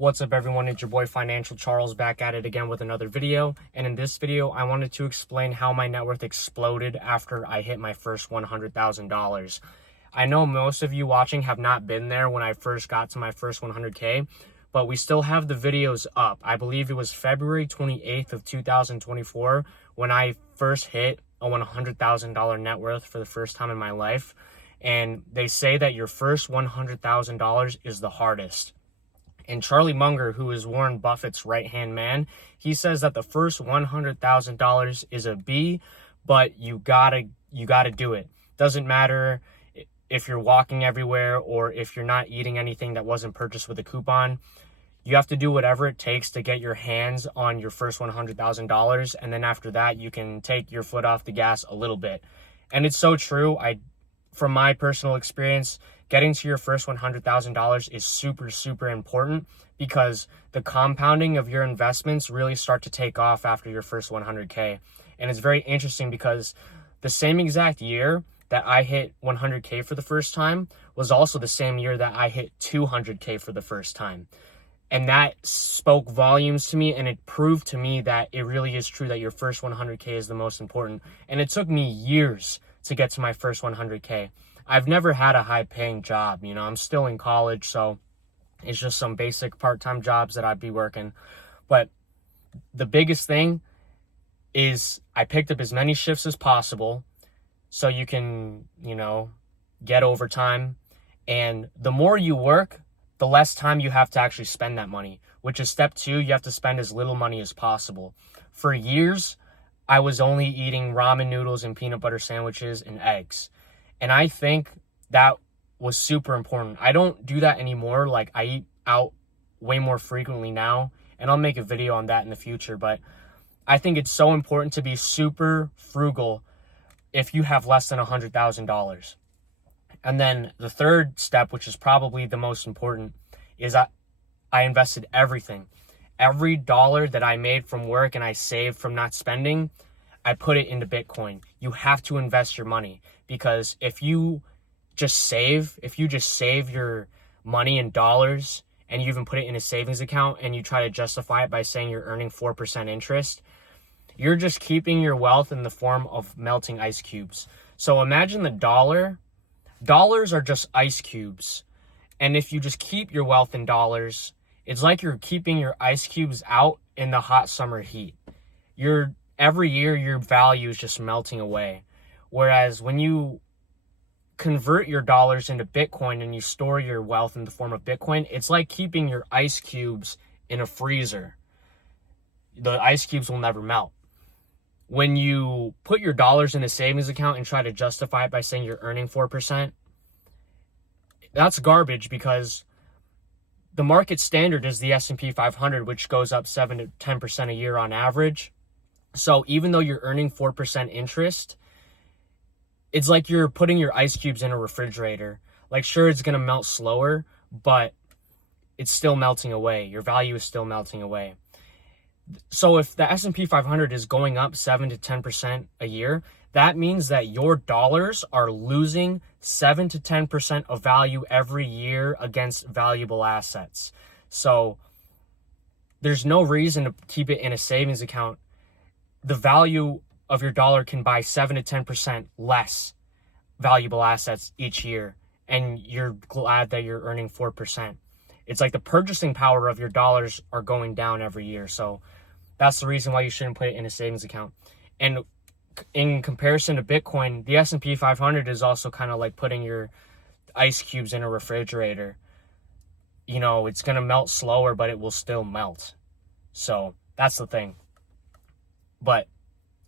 What's up everyone, it's your boy Financial Charles back at it again with another video. And in this video, I wanted to explain how my net worth exploded after I hit my first $100,000. I know most of you watching have not been there when I first got to my first 100K, but we still have the videos up. I believe it was February 28th of 2024 when I first hit a $100,000 net worth for the first time in my life. And they say that your first $100,000 is the hardest. And Charlie Munger, who is Warren Buffett's right-hand man, he says that the first $100,000 is a B, but you gotta do it. Doesn't matter if you're walking everywhere or if you're not eating anything that wasn't purchased with a coupon. You have to do whatever it takes to get your hands on your first $100,000, and then after that, you can take your foot off the gas a little bit. And it's so true. From my personal experience, getting to your first $100,000 is super important because the compounding of your investments really start to take off after your first 100K. And it's very interesting because the same exact year that I hit 100K for the first time was also the same year that I hit 200K for the first time. And that spoke volumes to me, and it proved to me that it really is true that your first 100K is the most important. And it took me years to get to my first 100K. I've never had a high-paying job. I'm still in college, so it's just some basic part-time jobs that I'd be working. But the biggest thing is I picked up as many shifts as possible so you can, get overtime. And the more you work, the less time you have to actually spend that money, which is step 2. You have to spend as little money as possible. For years, I was only eating ramen noodles and peanut butter sandwiches and eggs. And I think that was super important. I don't do that anymore. Like, I eat out way more frequently now, and I'll make a video on that in the future. But I think it's so important to be super frugal if you have less than $100,000. And then the third step, which is probably the most important, is I invested everything. Every dollar that I made from work and I saved from not spending, I put it into Bitcoin. You have to invest your money, because if you just save your money in dollars and you even put it in a savings account and you try to justify it by saying you're earning 4% interest, you're just keeping your wealth in the form of melting ice cubes. So imagine the dollar. Dollars are just ice cubes. And if you just keep your wealth in dollars, it's like you're keeping your ice cubes out in the hot summer heat. Every year, your value is just melting away. Whereas when you convert your dollars into Bitcoin and you store your wealth in the form of Bitcoin, it's like keeping your ice cubes in a freezer. The ice cubes will never melt. When you put your dollars in a savings account and try to justify it by saying you're earning 4%, that's garbage, because the market standard is the S&P 500, which goes up 7 to 10% a year on average. So even though you're earning 4% interest, it's like you're putting your ice cubes in a refrigerator. Like, sure, it's going to melt slower, but it's still melting away. Your value is still melting away. So if the S&P 500 is going up 7 to 10% a year, that means that your dollars are losing 7 to 10% of value every year against valuable assets. So there's no reason to keep it in a savings account. The value of your dollar can buy 7 to 10% less valuable assets each year, and you're glad that you're earning 4%. It's like the purchasing power of your dollars are going down every year. So that's the reason why you shouldn't put it in a savings account. And in comparison to Bitcoin, the S&P 500 is also kind of like putting your ice cubes in a refrigerator. It's going to melt slower, but it will still melt. So that's the thing. But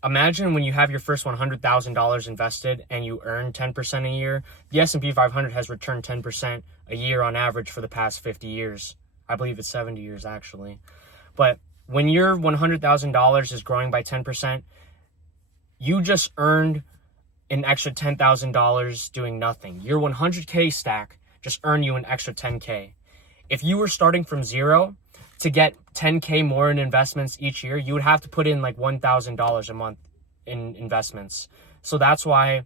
imagine when you have your first $100,000 invested and you earn 10% a year. The S&P 500 has returned 10% a year on average for the past 50 years. I believe it's 70 years actually. But when your $100,000 is growing by 10%, you just earned an extra $10,000 doing nothing. Your 100K stack just earned you an extra 10K. If you were starting from zero, to get 10K more in investments each year, you would have to put in like $1,000 a month in investments. So that's why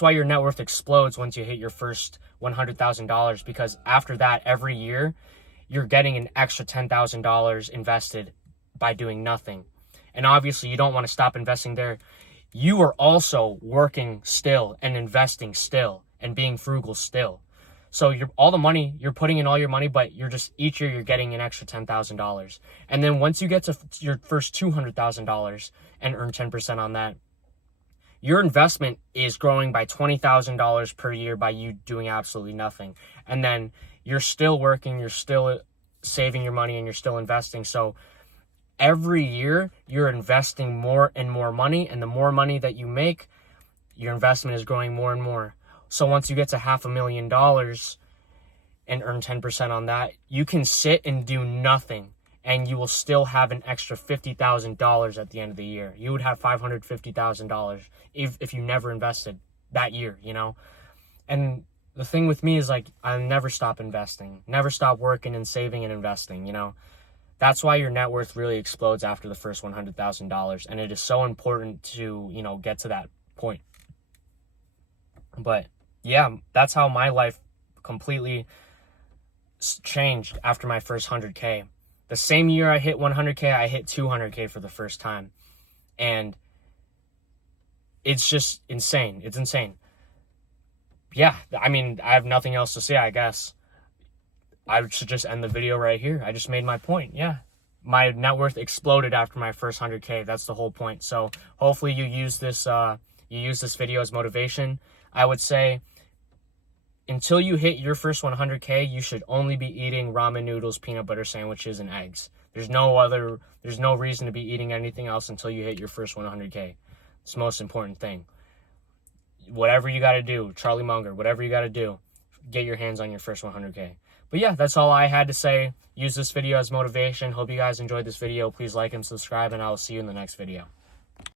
your net worth explodes once you hit your first $100,000, because after that, every year, you're getting an extra $10,000 invested by doing nothing. And obviously you don't want to stop investing there. You are also working still and investing still and being frugal still. So all the money, you're putting in all your money, but you're just, each year you're getting an extra $10,000. And then once you get to your first $200,000 and earn 10% on that, your investment is growing by $20,000 per year by you doing absolutely nothing. And then you're still working, you're still saving your money, and you're still investing. So every year you're investing more and more money, and the more money that you make, your investment is growing more and more. So once you get to $500,000 and earn 10% on that, you can sit and do nothing, and you will still have an extra $50,000 at the end of the year. You would have $550,000 if you never invested that year, you know? And the thing with me is, like, I never stop investing, never stop working and saving and investing, you know? That's why your net worth really explodes after the first $100,000. And it is so important to, you know, get to that point. But yeah, that's how my life completely changed after my first 100K. The same year I hit 100K, I hit 200K for the first time. And it's just insane. It's insane. Yeah, I mean, I have nothing else to say, I guess. I should just end the video right here. I just made my point. Yeah. My net worth exploded after my first 100K. That's the whole point. So hopefully you use this video as motivation. I would say until you hit your first 100K, you should only be eating ramen noodles, peanut butter sandwiches, and eggs. There's no reason to be eating anything else until you hit your first 100K. It's the most important thing. Whatever you got to do, Charlie Munger, whatever you got to do, get your hands on your first 100K. But yeah, that's all I had to say. Use this video as motivation. Hope you guys enjoyed this video. Please like and subscribe, and I will see you in the next video.